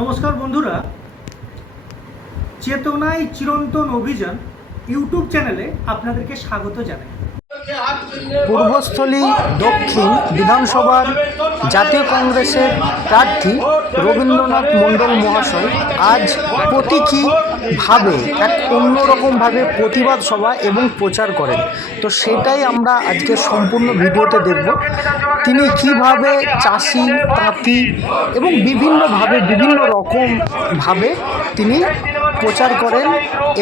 নমস্কার বন্ধুরা, চেতনায় চিরন্তন অভিযান ইউটিউব চ্যানেলে আপনাদেরকে স্বাগত জানাই। পূর্বস্থলী দক্ষিণ বিধানসভার জাতীয় কংগ্রেসের প্রার্থী রবীন্দ্রনাথ মণ্ডল মহাশয় আজ প্রতীকীভাবে এক অন্যরকমভাবে প্রতিবাদ সভা এবং প্রচার করেন। তো সেটাই আমরা আজকে সম্পূর্ণ ভিডিওতে দেখব। তিনি কিভাবে চাষি, তাঁতি এবং বিভিন্ন রকমভাবে তিনি প্রচার করেন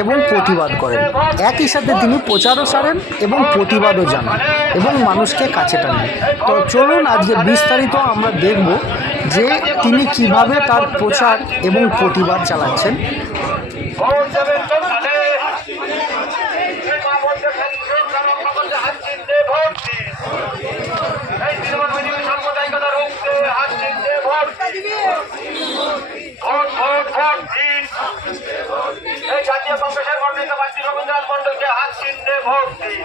এবং প্রতিবাদ করেন। একই সাথে তিনি প্রচারও সারেন এবং প্রতিবাদও জানান এবং মানুষকে কাছে টানেন। তো চলুন আজকে বিস্তারিত আমরা দেখব যে তিনি কিভাবে তার প্রচার এবং প্রতিবাদ চালাচ্ছেন। জাতীয় কংগ্রেসের মনোনীত প্রার্থী রবীন্দ্রনাথ মণ্ডলকে হাত চিহ্নে ভোট দিন।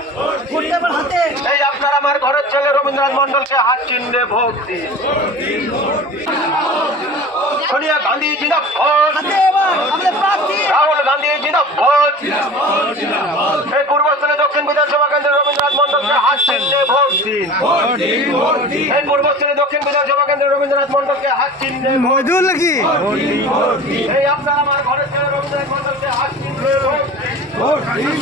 এই আপনার আমার ঘরের ছেলে রবীন্দ্রনাথ মণ্ডলকে হাত চিহ্নে ভোট দিন। সোনিয়া গান্ধী জিন্দাবাদ, রাহুল গান্ধী জিন্দাবাদ। এই পূর্বস্থলী দক্ষিণ বিধানসভা কেন্দ্রের রবীন্দ্রনাথ মণ্ডলকে হাত চিহ্নে ভোট দিন। এই পূর্বস্থলী দক্ষিণ বিধানসভা কেন্দ্রের রবীন্দ্রনাথ মণ্ডলকে হাত চিহ্নে ভোট দিন। এই আপনার আমার ঘরের ছেলে রবীন্দ্রনাথ মণ্ডলকে হাত চিহ্নে ভোট দিন।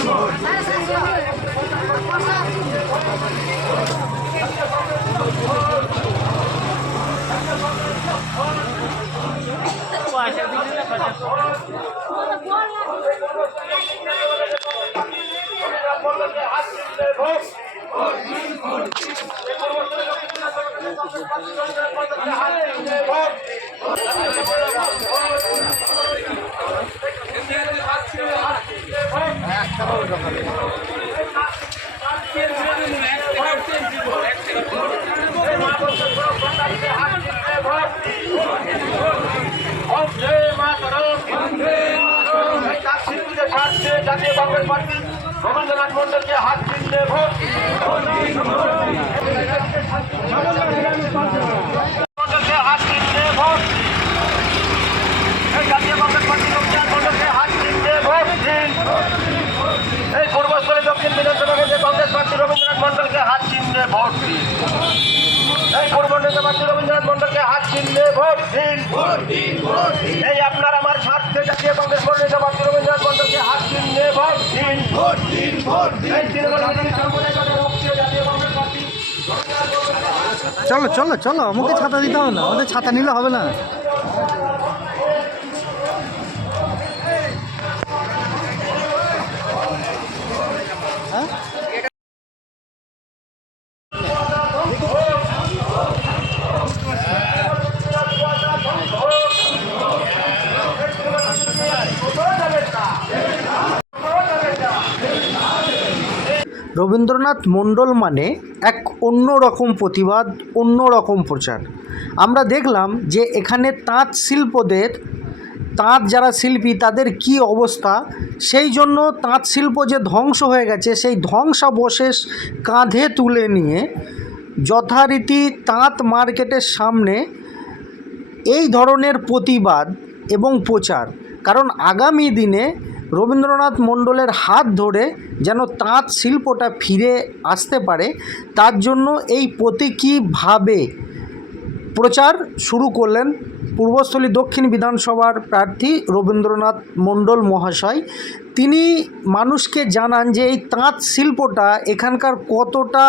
জাতীয় কংগ্রেস পার্টি রবীন্দ্রনাথ মণ্ডলকে হাত চিহ্নে ভোট মণ্ডলকে হাত চিহ্নে ভোট। এই জাতীয় কংগ্রেস পার্টি রবীন্দ্রনাথ মণ্ডলকে হাত চিহ্নে ভোট দিন। এই পূর্বস্থলী দক্ষিণ বিধানসভা কেন্দ্রে কংগ্রেস পার্টি রবীন্দ্রনাথ মণ্ডলকে হাত চিহ্নে ভোট দিন। এই পূর্বস্থলী পার্টি রবীন্দ্রনাথ মণ্ডলকে হাত চিহ্নে ভোট দিন। এই আপনার আমার স্বার্থে জাতীয় কংগ্রেস মনোনীত প্রার্থী রবীন্দ্রনাথ মণ্ডলকে হাত চিহ্নে ভোট দিন। এই তৃণমূল জাতীয় কংগ্রেস পার্টি চলো চলো চলো, আমাকে ছাতা দিতে হবে না, আমাদের ছাতা নিলে হবে না। রবীন্দ্রনাথ মণ্ডল মানে এক অন্য রকম প্রতিবাদ, অন্য রকম প্রচার। আমরা দেখলাম যে এখানে তাঁত শিল্পদের, তাঁত যারা শিল্পী তাদের কি অবস্থা, সেই জন্য তাঁত শিল্প যে ধ্বংস হয়ে গেছে সেই ধ্বংসাবশেষ কাঁধে তুলে নিয়ে যথারীতি তাঁত মার্কেটের সামনে এই ধরনের প্রতিবাদ এবং প্রচার। কারণ আগামী দিনে রবীন্দ্রনাথ মণ্ডলের হাত ধরে যেন তাঁত শিল্পটা ফিরে আসতে পারে, তার জন্য এই প্রতীকীভাবে প্রচার শুরু করলেন পূর্বস্থলী দক্ষিণ বিধানসভার প্রার্থী রবীন্দ্রনাথ মণ্ডল মহাশয়। তিনি মানুষকে জানান যে এই তাঁত শিল্পটা এখানকার কতটা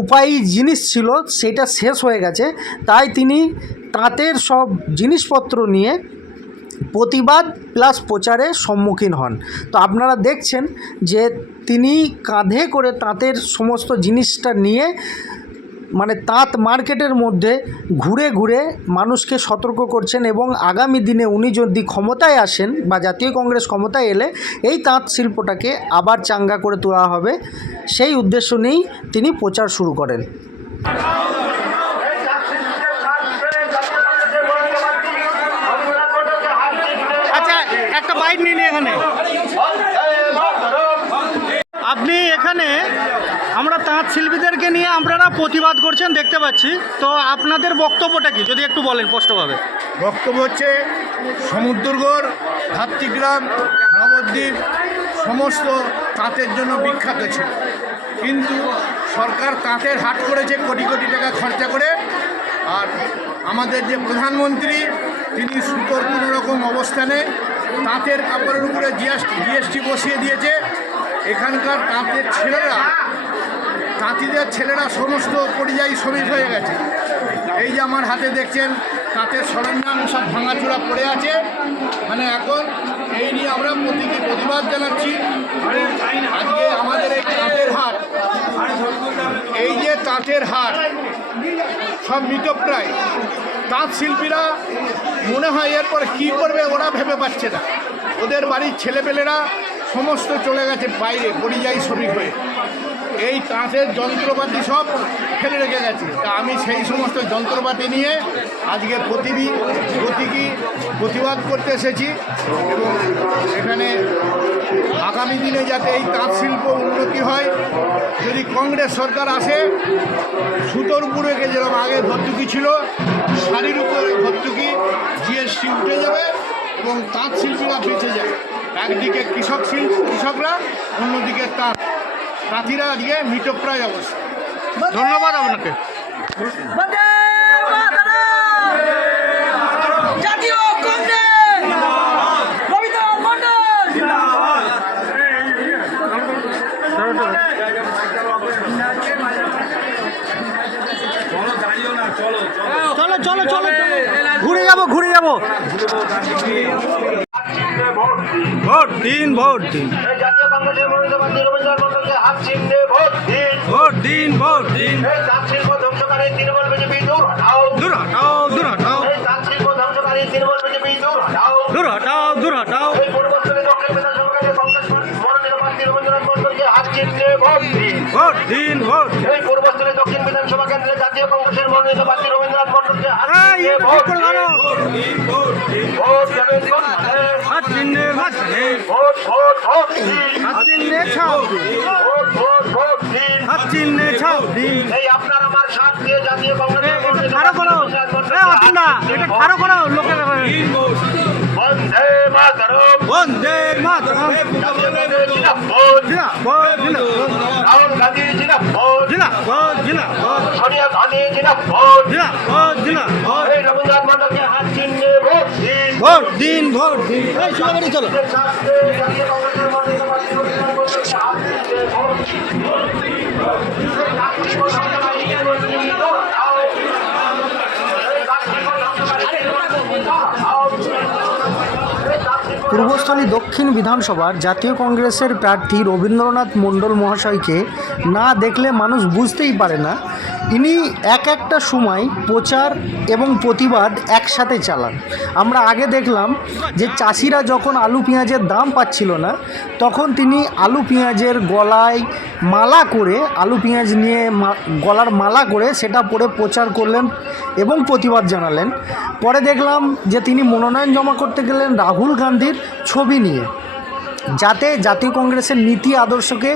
উপায়ী জিনিস ছিল সেটা শেষ হয়ে গেছে। তাই তিনি তাঁতের সব জিনিসপত্র নিয়ে প্রতিবাদ প্লাস প্রচারে সম্মুখীন হন। তো আপনারা দেখছেন যে তিনি কাঁধে করে তাঁতের সমস্ত জিনিসটা নিয়ে মানে তাঁত মার্কেটের মধ্যে ঘুরে ঘুরে মানুষকে সতর্ক করছেন এবং আগামী দিনে উনি যদি ক্ষমতায় আসেন বা জাতীয় কংগ্রেস ক্ষমতায় এলে এই তাঁত শিল্পটাকে আবার চাঙ্গা করে তোলা হবে, সেই উদ্দেশ্য নিয়েই তিনি প্রচার শুরু করেন। আচ্ছা, একটা বাইট নিন এখানে। আপনি এখানে আমরা তাঁত শিল্পীদেরকে নিয়ে আপনারা প্রতিবাদ করছেন দেখতে পাচ্ছি, তো আপনাদের বক্তব্যটা কি যদি একটু বলেন স্পষ্টভাবে। বক্তব্য হচ্ছে সমুদ্রগড়, ধাত্রীগ্রাম, নবদ্বীপ সমস্ত তাঁতের জন্য বিখ্যাত ছিল, কিন্তু সরকার তাঁতের হাট করেছে কোটি কোটি টাকা খরচা করে। আর আমাদের যে প্রধানমন্ত্রী তিনি সুতোর কোনো রকম অবস্থানে তাঁতের কাপড়ের উপরে জিএসটি বসিয়ে দিয়েছে। এখানকার তাঁতের ছেলেরা, তাঁতিদের ছেলেরা সমস্ত পরিযায়ী শ্রমিক হয়ে গেছে। এই যে আমার হাতে দেখছেন তাঁতের সরঞ্জাম সব ভাঙাচোরা পড়ে আছে, মানে এখন এই নিয়ে আমরা প্রতিবাদ জানাচ্ছি। আজকে আমাদের এই তাঁতের হাট, এই যে তাঁতের হাট সব মৃতপ্রায়। তাঁত শিল্পীরা মনে হয় এরপর কী করবে ওরা ভেবে পাচ্ছে না। ওদের বাড়ির ছেলেপেলেরা সমস্ত চলে গেছে বাইরে পরিযায়ী শ্রমিক হয়ে। এই তাঁতের যন্ত্রপাতি সব ফেলে রেখে গেছে। তা আমি সেই সমস্ত যন্ত্রপাতি নিয়ে আজকে প্রতিবাদ করতে এসেছি, এবং এখানে আগামী দিনে যাতে এই তাঁত শিল্প উন্নতি হয়। যদি কংগ্রেস সরকার আসে, সুতোর উপরে যেরকম আগে ভর্তুকি ছিল, শাড়ির উপরে ভর্তুকি জিএসটি উঠে যাবে এবং তাঁত শিল্পীরা বেঁচে যাবে। একদিকে কৃষকরা, অন্যদিকে তাঁতিরা আজকে মৃতপ্রায় অবস্থা। ধন্যবাদ আপনাকে। জাতীয় কংগ্রেস রবীন্দ্রনাথ মণ্ডল চলো চলো চলো চলো, ঘুরে যাবো ভোট দিন ভোট দিন এই জাতীয় কংগ্রেসের মনোনীত প্রার্থী রবীন্দ্রনাথ মণ্ডলকে হাত চিহ্নে ভোট দিন। ভোট দিন ভোট দিন। এই তাঁত শিল্প ধ্বংসকারী তৃণমূল বিজেপি দূর হটাও। দূর হটাও দূর হটাও এই তাঁত শিল্প ধ্বংসকারী তৃণমূল বিজেপি দূর হটাও। দূর হটাও দূর হটাও। এই পূর্বস্থলী দক্ষিণ বিধানসভা কেন্দ্রের কংগ্রেস মনোনীত প্রার্থী রবীন্দ্রনাথ মণ্ডলকে হাত চিহ্নে ভোট দিন। ভোট দিন ভোট। এই পূর্বস্থলী দক্ষিণ বিধানসভা কেন্দ্রের জাতীয় কংগ্রেসের মনোনীত প্রার্থী রবীন্দ্রনাথ মণ্ডলকে হাত চিহ্নে ভোট দিন। ভোট দেবেন কোনখানে? হাত চিহ্নে মাঝখানে। ভোট ভোট ভোট দিন। হাত চিহ্নে ছাপ দিন। ভোট ভোট ভোট দিন। হাত চিহ্নে ছাপ দিন। এই আপনার আমার সাথ দিয়ে জাতীয় কংগ্রেসের মনোনীত ঠাড়ো করো, রবীন্দ্রনাথ মণ্ডলকে হাত না চিহ্নে এটা ভোট ঠাড়ো করো লোকের। বন্দে মাতরম। বন্দে মাতরম। জাতীয় কংগ্রেস জিন্দাবাদ। জিন্দাবাদ জিন্দাবাদ রাহুল গান্ধী জিন্দাবাদ। জিন্দাবাদ জিন্দাবাদ সোনিয়া গান্ধী জিন্দাবাদ। জিন্দাবাদ জিন্দাবাদ। এই রবীন্দ্রনাথ মণ্ডলকে হাত চিহ্নে ভোট দিন। ভোট দিন ভোট দিন। এই সবাই চলো। সাথ দিয়ে জাতীয় কংগ্রেসের মনোনীত প্রার্থী রবীন্দ্রনাথ মণ্ডলকে হাত চিহ্নে ভোট দিন। এই তাঁত শিল্প ধ্বংসকারী তৃণমূল বিজেপি দূর হটাও। এই তাঁত শিল্প ধ্বংসকারী তৃণমূল বিজেপি দূর হটাও। এই তাঁত শিল্প পূর্বস্থলী দক্ষিণ বিধানসভার জাতীয় কংগ্রেসের প্রার্থী রবীন্দ্রনাথ মণ্ডল মহাশয়কে না দেখলে মানুষ বুঝতেই পারে না ইনি একটা সময় প্রচার এবং প্রতিবাদ একসাথে চালান। আমরা আগে দেখলাম যে চাষিরা যখন আলু পেঁয়াজের দাম পাচ্ছিল না, তখন তিনি আলু পেঁয়াজের গলায় মালা করে, আলু পেঁয়াজ নিয়ে গলার মালা করে সেটা পরে প্রচার করলেন এবং প্রতিবাদ জানালেন। পরে দেখলাম যে তিনি মনোনয়ন জমা করতে গেলেন রাহুল গান্ধীর ছবি নিয়ে, যাতে জাতীয় কংগ্রেসের নীতি আদর্শকে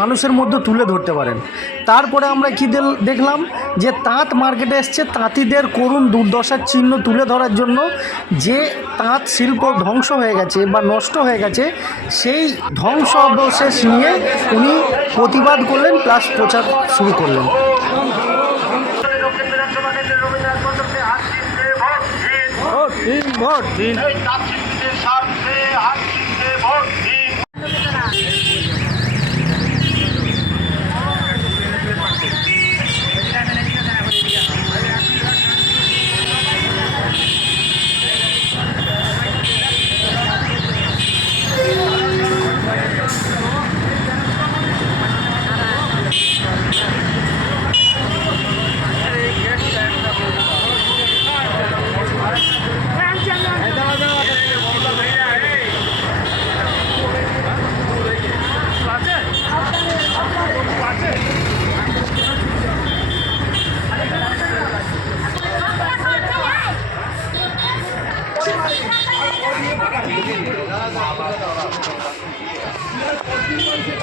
মানুষের মধ্যে তুলে ধরতে পারেন। তারপরে আমরা কি দেখলাম যে তাঁত মার্কেটে এসছে তাঁতিদের করুণ দুর্দশার চিহ্ন তুলে ধরার জন্য, যে তাঁত শিল্প ধ্বংস হয়ে গেছে বা নষ্ট হয়ে গেছে, সেই ধ্বংস অবশেষ নিয়ে উনি প্রতিবাদ করলেন প্লাস প্রচার শুরু করলেন। দক্ষিণ বিধানসভা কেন্দ্রের রবীন্দ্রনাথ মণ্ডলকে হাত চিহ্নে ভোট দিন। ভোট দিন ভোট দিন। এই তাঁত শিল্পীদের স্বার্থে হাত চিহ্নে ভোট দিন।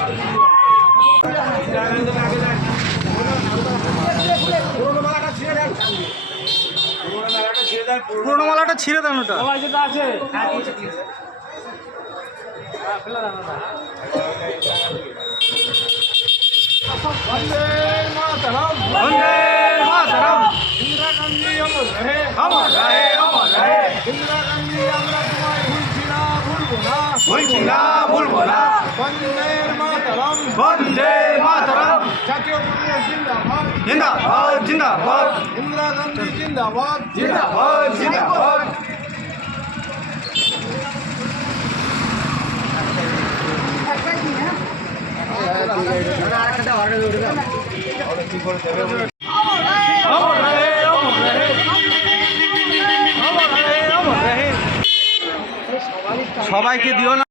Thank you. পুরোনো মালাটা ছিঁড়ে দেন ওটা। বন্দে মাতরম, বন্দে মাতরম, ইন্দিরা গান্ধী অমর রহে, অমর রহে, অমর রহে। ইন্দিরা গান্ধী আমরা তোমায় ভুলছি না, ভুলবো না, বলছি না, বলবো না। বন্দে মাতরম, বন্দে মাতরম, জাতীয় কংগ্রেস জিন্দাবাদ, জিন্দাবাদ, জিন্দাবাদ, ইন্দিরা গান্ধী জিন্দাবাদ, জিন্দাবাদ, জিন্দাবাদ। অমর রহে, অমর রহে, অমর রহে, অমর রহে। সবাইকে দিও না।